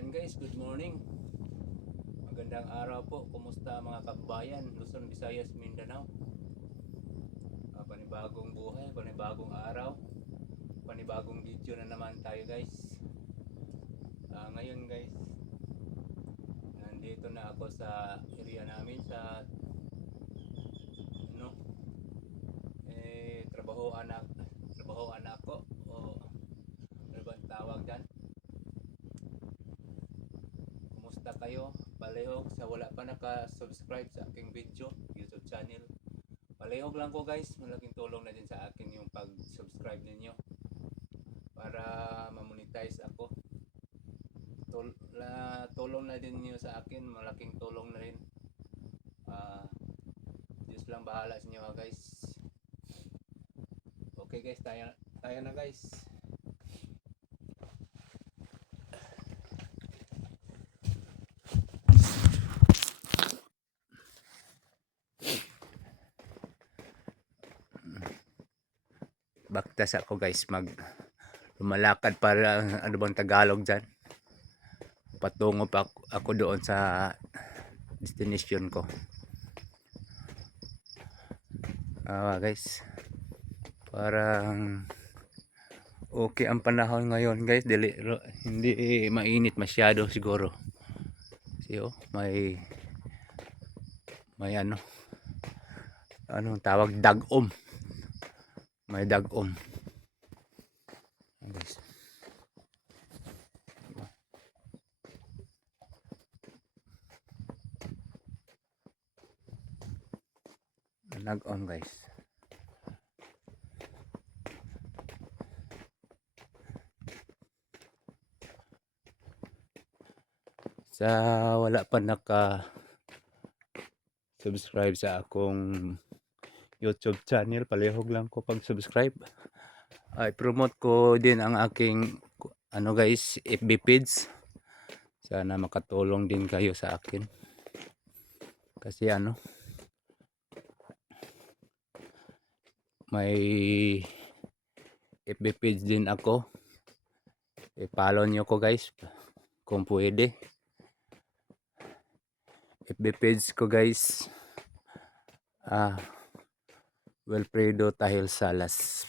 Ayan guys, good morning. Magandang araw po. Kumusta mga kabayan, Luzon, Visayas, Mindanao? Panibagong buhay, panibagong araw, panibagong video na naman tayo guys. Ngayon guys, nandito na ako sa area namin sa ano, trabahoan ako o ano bang tawag dyan? Kumusta kayo? Palihog sa wala pa naka-subscribe sa aking video, YouTube channel. Palihog lang ko guys, malaking tulong na din sa akin yung pag-subscribe ninyo para ma-monetize ako. Tulong na din niyo sa akin, malaking tulong na rin. Diyos lang bahala sa inyo guys. Okay guys, tayo na guys. Baktas ako guys, lumalakad para ano bang Tagalog dyan. Patungo pa ako doon sa destination ko. Guys, parang okay ang panahon ngayon guys, hindi mainit masyado siguro. So, may anong tawag, dagom. May dagom. Guys. Nag-on guys. Sa wala pa naka-subscribe sa akong YouTube channel, palihog lang ko pag-subscribe. Ay promote ko din ang aking guys, FB page. Sana makatulong din kayo sa akin. Kasi may FB page din ako. I-follow nyo ko guys kung pwede. FB page ko guys, Wilfredo Tahil Salas.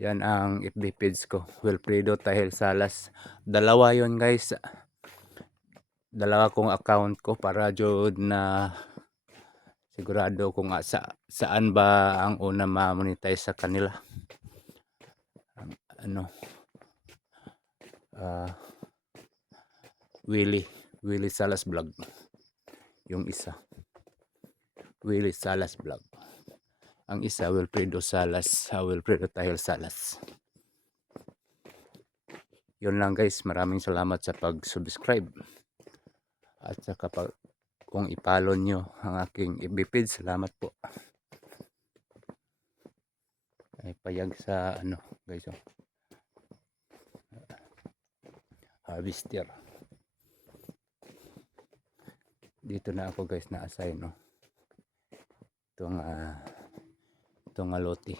Yan ang FB page ko, Wilfredo Tahil Salas. Dalawa yon guys. Dalawa kong account ko para jud na sigurado kung saan ba ang una ma-monetize sa kanila. Willie Salas Vlog. Yung isa, Willie Salas Vlog. Ang isa, Wilfredo Salas, Wilfredo Tahil Salas. Yun lang guys, maraming salamat sa pag-subscribe. At saka kung i-follow nyo ang aking FB page, salamat po. Ay payag sa guys, harvester. Dito na ako guys na-assign itong alote.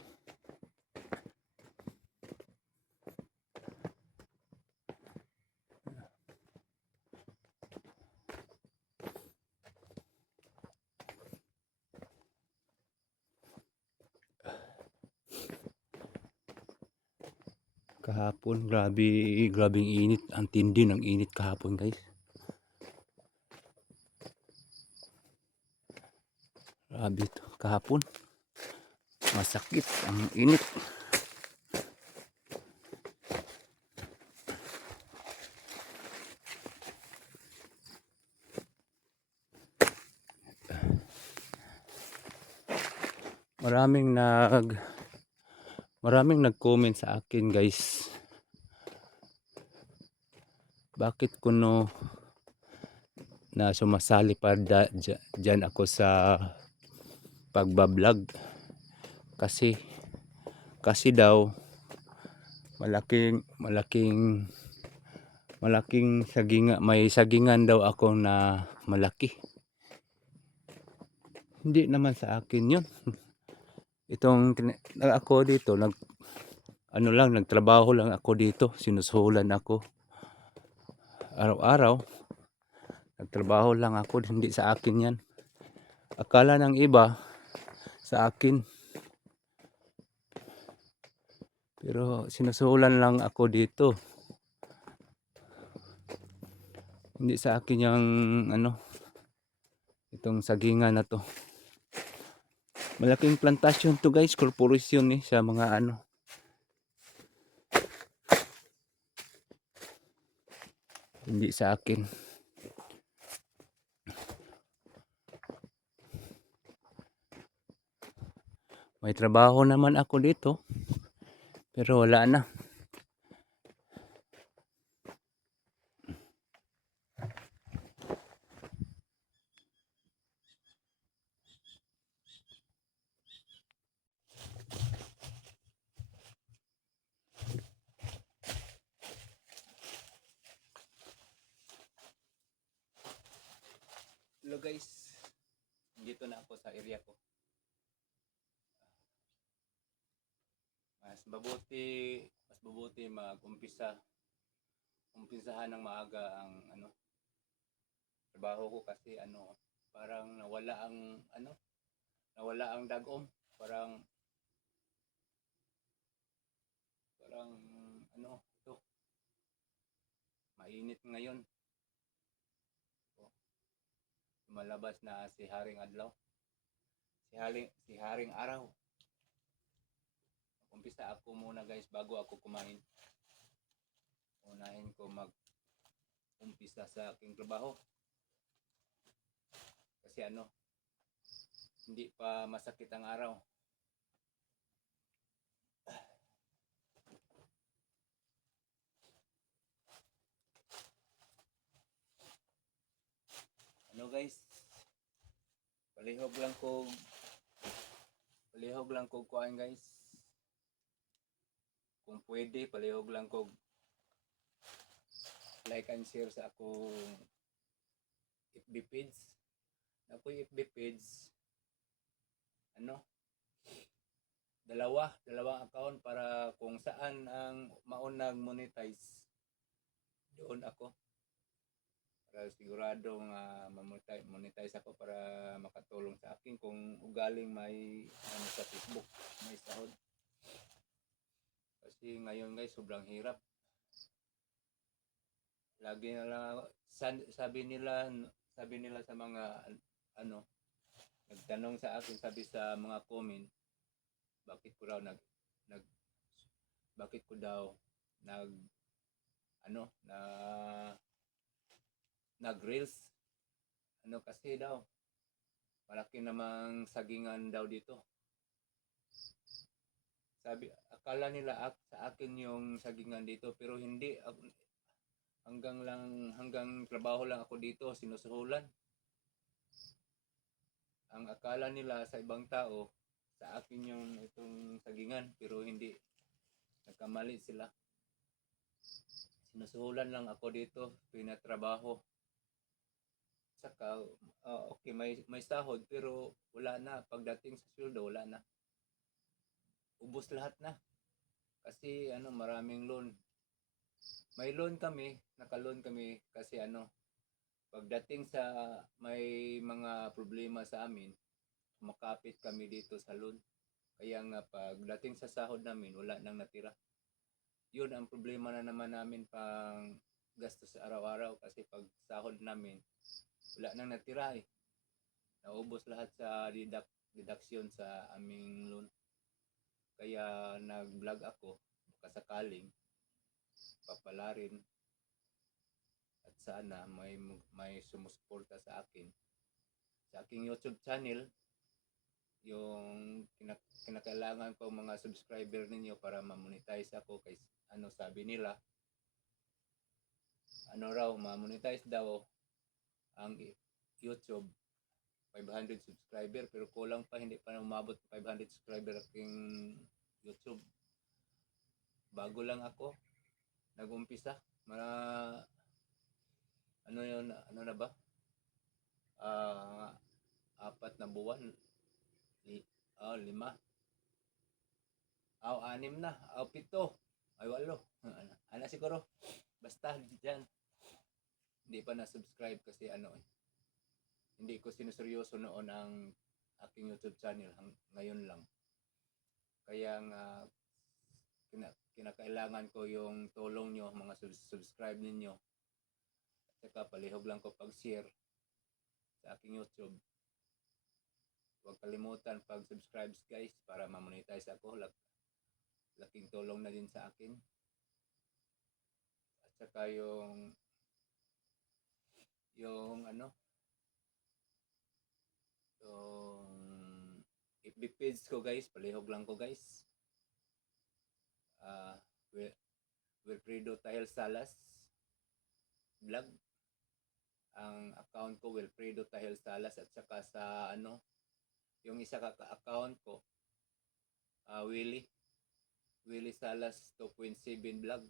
Kahapon, grabing init. Ang tindi ng init kahapon guys. Grabe ito kahapon. Masakit ang init. Maraming nag-comment sa akin guys. Bakit kuno na sumasali pa dyan ako sa pagbablog? Kasi daw malaking may sagingan daw ako na malaki. Hindi naman sa akin yun. Ako dito nagtrabaho lang ako dito, sinusuhulan ako. araw-araw. Nagtrabaho lang ako, hindi sa akin yan. Akala ng iba sa akin. Pero sinusuhulan lang ako dito. Hindi sa akin yung itong sagingan na to. Malaking plantasyon to guys, korporasyon sa mga hindi sa akin. May trabaho naman ako dito, pero wala na. Hello guys, dito na ako sa area ko. Mas mabuti umpisahan ng maaga ang trabaho ko kasi parang nawala ang dagom, parang ito mainit ngayon. Lumalabas na si Haring Adlaw, si Haring Araw. Umpisa ako muna guys bago ako kumain. Unahin ko umpisa sa aking trabaho. Kasi hindi pa masakit ang araw. Guys, palihog lang ko kuan guys. Kung pwede, palihog lang ko like and share sa akong FB page. Ako yung FB page, dalawang account para kung saan ang maunang monetize, doon ako. Para siguradong monetize ako para makatulong sa akin kung ugaling may sa Facebook, may sahod. Kasi ngayon guys, sobrang hirap. Lagi na lang sabi nila sa mga nagtanong sa akin, sabi sa mga comment, bakit ko daw nag-reels. Kasi daw malaki namang sagingan daw dito. Sabi, akala nila sa akin yung sagingan dito, pero hindi. Hanggang trabaho lang ako dito, sinusuhulan. Ang akala nila sa ibang tao, sa akin yung itong sagingan, pero hindi. Nagkamali sila. Sinusuhulan lang ako dito, pinatrabaho. Saka, okay, may sahod, pero wala na. Pagdating sa sweldo, wala na. Ubos lahat na. Kasi maraming loan. May loan kami, naka-loan kami kasi pagdating sa may mga problema sa amin, makapit kami dito sa loan. Kaya nga pagdating sa sahod namin, wala nang natira. Yun ang problema na naman namin pang gastos sa araw-araw kasi pag sahod namin, wala nang natira eh. Naubos lahat sa deduction sa aming loan. Kaya nag-vlog ako, kasakaling papalarin at sana may sumusuporta sa aking YouTube channel, yung kinakailangan ko mga subscriber ninyo para ma-monetize ako. Kay sabi nila ma-monetize daw ang YouTube 500 subscriber, pero kulang pa, hindi pa umabot 500 subscriber aking YouTube. Bago lang ako nag-umpisa, na ba? 4 na buwan, 5, 6 na, 7, ay 8, siguro, basta dyan. hindi pa na-subscribe kasi ano hindi ko sinuseryoso noon ang aking YouTube channel ngayon lang. Kaya nga kinakailangan ko yung tulong nyo, mga subscribe ninyo. At saka palihog lang ko pag-share sa aking YouTube. Huwag kalimutan pag-subscribe guys para ma-monetize ako. Laking tulong na din sa akin. At saka yung ano, yung FB page ko guys, palihog lang ko guys. Wilfredo Tahel Salas vlog. Ang account ko Wilfredo Tahel Salas, at saka sa ano, yung isa ka account ko Willie Salas 2.7 vlog.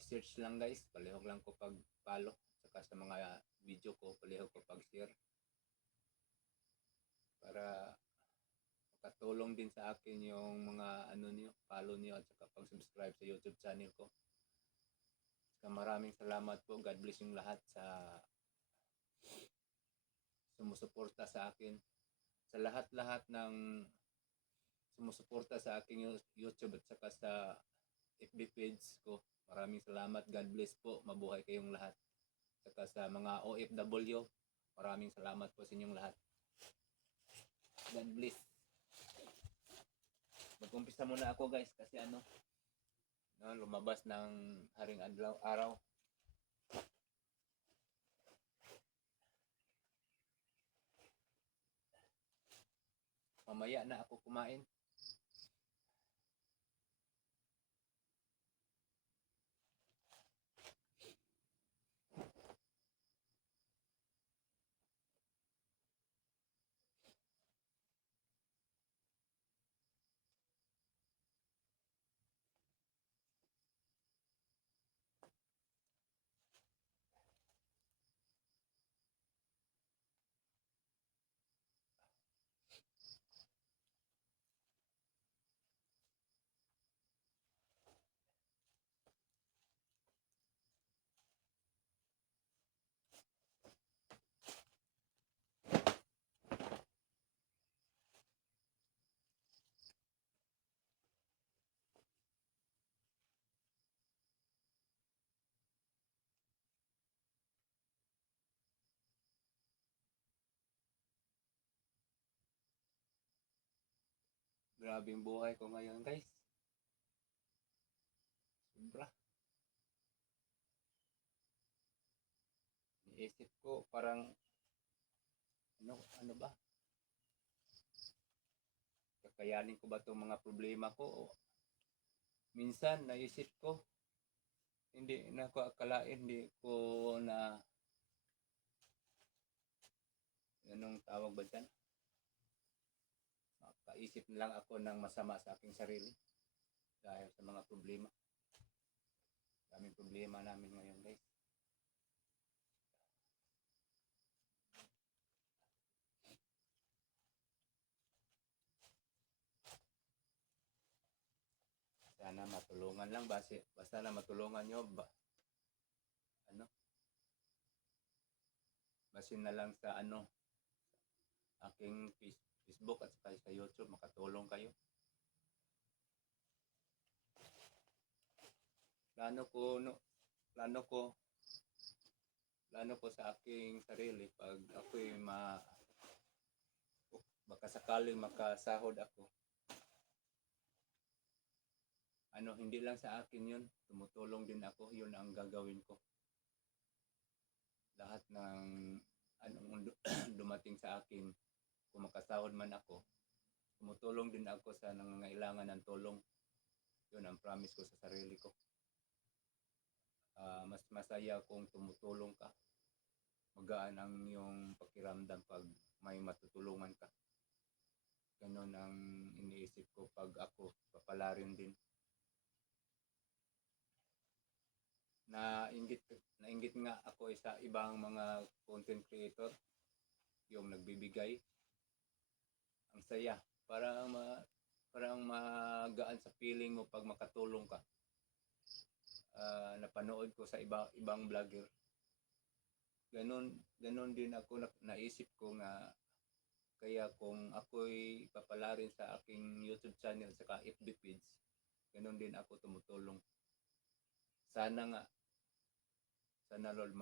I-search lang guys, palihog lang ko pag follow, saka sa mga video ko palihog ko pag share para makatulong din sa akin yung mga ano niyo, follow niyo at saka pag-subscribe sa YouTube channel ko. Saka maraming salamat po. God bless yung lahat sa sumusuporta sa akin. Sa lahat-lahat ng sumusuporta sa aking YouTube at saka sa FB page ko. Maraming salamat. God bless po. Mabuhay kayong lahat. Saka sa mga OFW, maraming salamat po sa inyong lahat. God bless. Mag-umpisa muna ako guys kasi ano, no, lumabas ng haring araw. Mamaya na ako kumain. Grabe yung buhay ko ngayon guys. Sobra. Iisip ko parang ano ba? Kakayanin ko ba itong mga problema ko? Minsan naisip ko, hindi na ko akalain, hindi ko na anong tawag ba dyan? Makaisip na lang ako ng masama sa aking sarili dahil sa mga problema. Daming problema namin ngayon guys. Sana matulungan lang, basta na matulungan nyo basin na lang sa aking Facebook at sa YouTube, makatulong kayo. Plano ko sa aking sarili pag ako'y baka sakaling makasahod ako. Hindi lang sa akin yun, tumutulong din ako, yun ang gagawin ko. Lahat ng dumating sa akin, kung makasahod man ako, tumutulong din ako sa nangangailangan ng tulong. Yun ang promise ko sa sarili ko. Mas masaya kung tumutulong ka. Magaan ang iyong pakiramdam pag may matutulungan ka. Ganun ang iniisip ko pag ako papalarin din. Nainggit nga ako sa ibang mga content creator, yung nagbibigay. Ang saya, parang magaan sa feeling mo pag makatulong ka. Napanood ko sa ibang vlogger, ganun din ako naisip ko nga, kaya kung ako'y papalarin sa aking YouTube channel saka FB page, ganun din ako tumutulong. Sana nga, sana Lord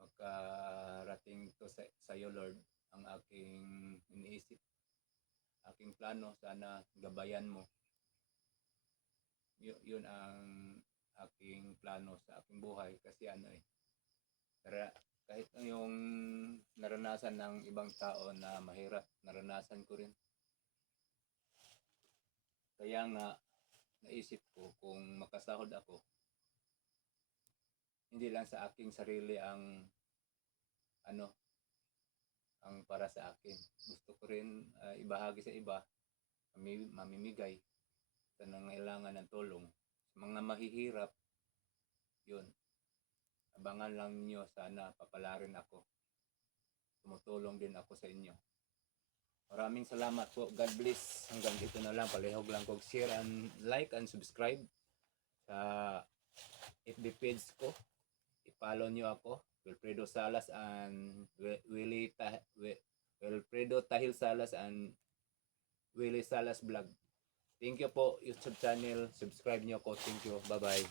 magkarating to sa iyo Lord ang aking iniisip, aking plano. Sana gabayan mo. Yun ang aking plano sa aking buhay, kasi kahit yung naranasan ng ibang tao na mahirap, naranasan ko rin. Kaya nga naisip ko kung makasahod ako, hindi lang sa aking sarili ang para sa akin. Gusto ko rin ibahagi sa iba, mamimigay sa nangailangan ng tulong. Sa mga mahihirap, yun. Abangan lang niyo, sana papalarin ako. Tumutulong din ako sa inyo. Maraming salamat po. God bless. Hanggang dito na lang. Palihog lang kog share and like and subscribe sa FB page ko. I-follow niyo ako. Wilfredo Salas and Wilfredo Tahil Salas and Willie Salas Vlog. Thank you po, YouTube channel. Subscribe niyo ako. Thank you. Bye-bye.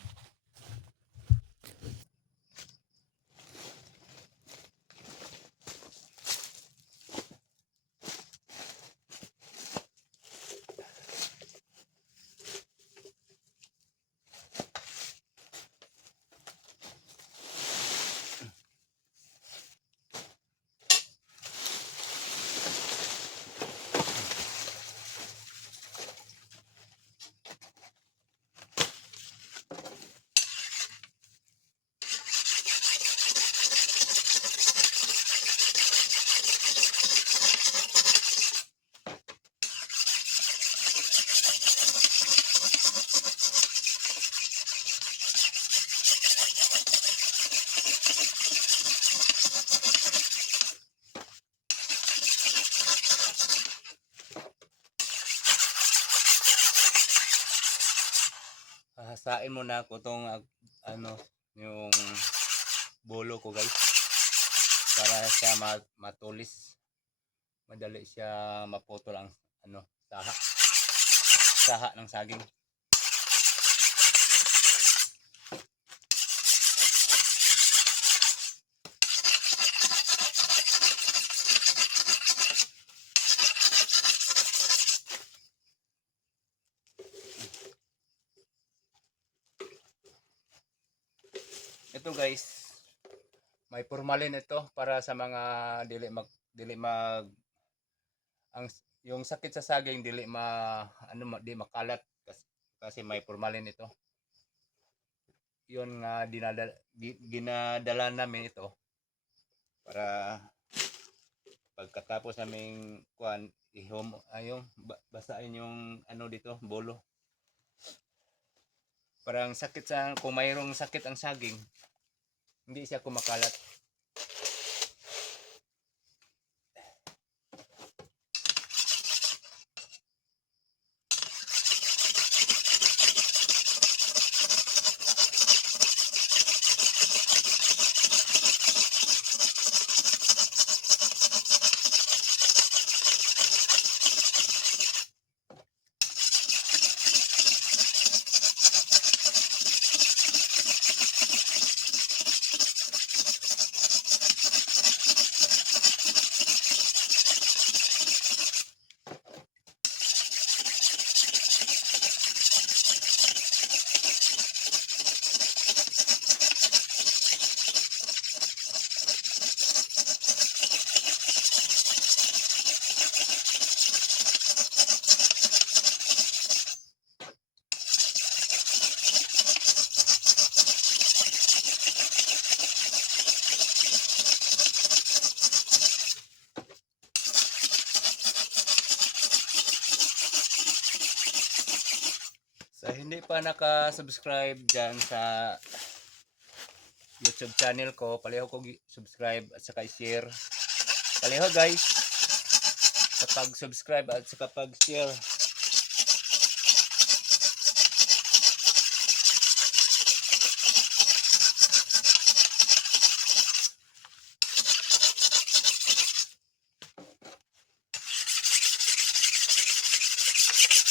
Hasain mo na ako tong yung bolo ko guys, para siya matulis, madali siya maputol ang saha ng saging. Ito guys, may formalin ito para sa mga yung sakit sa saging di makalat, kasi may formalin ito. Yun nga ginadala namin ito para pagkatapos naming basahin yung dito, bolo. Parang kung mayroong sakit ang saging, hindi siya kumakalat. Sa hindi pa naka-subscribe dyan sa YouTube channel ko, paliho ko subscribe at saka i-share. Paliho guys, sa pag-subscribe at saka pag-share.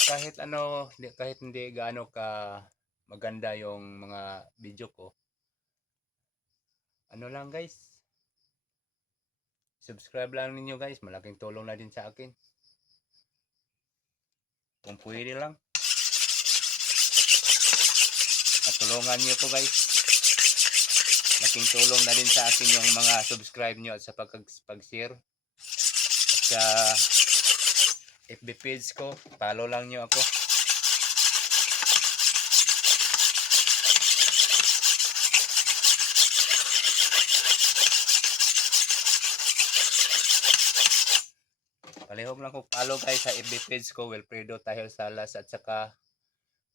kahit ano, kahit hindi gaano ka maganda yung mga video ko, ano lang guys, subscribe lang ninyo guys, malaking tulong na din sa akin. Kung pwede lang, matulungan nyo po guys. Laking tulong na din sa akin yung mga subscribe nyo at sa pag-share. At sa FB page ko, follow lang nyo ako. Palihog lang ko follow guys sa FB page ko, Wilfredo Tahil Salas, at saka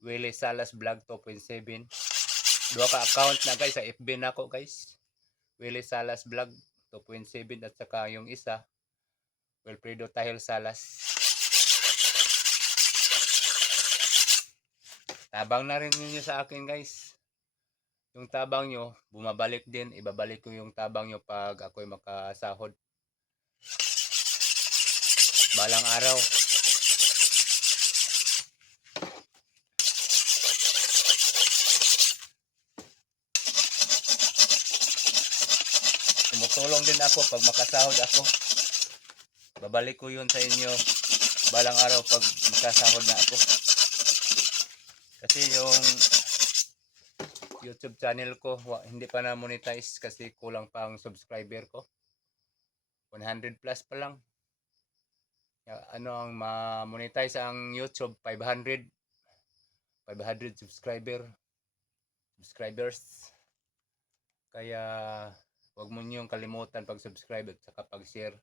Willie Salas Vlog 2.7. Dua ka account na guys sa FB na ako guys. Willie Salas Vlog 2.7 at saka yung isa Wilfredo Tahil Salas. Tabang na rin ninyo sa akin guys. Yung tabang nyo, bumabalik din. Ibabalik ko yung tabang nyo pag ako'y makasahod. Balang araw. Tumutulong din ako pag makasahod ako. Babalik ko yun sa inyo balang araw pag makasahod na ako. Kasi yung YouTube channel ko hindi pa na monetize kasi kulang pa ang subscriber ko. 100 plus pa lang. Ano ang ma-monetize ang YouTube? 500 subscribers. Kaya wag mo niyong kalimutan pag-subscribe at saka pag-share.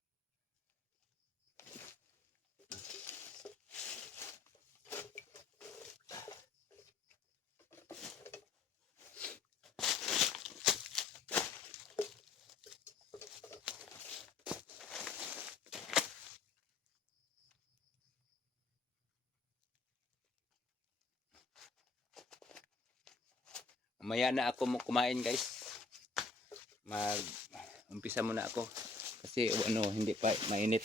Mamaya na ako kumain guys. Umpisa muna ako kasi ano hindi pa mainit.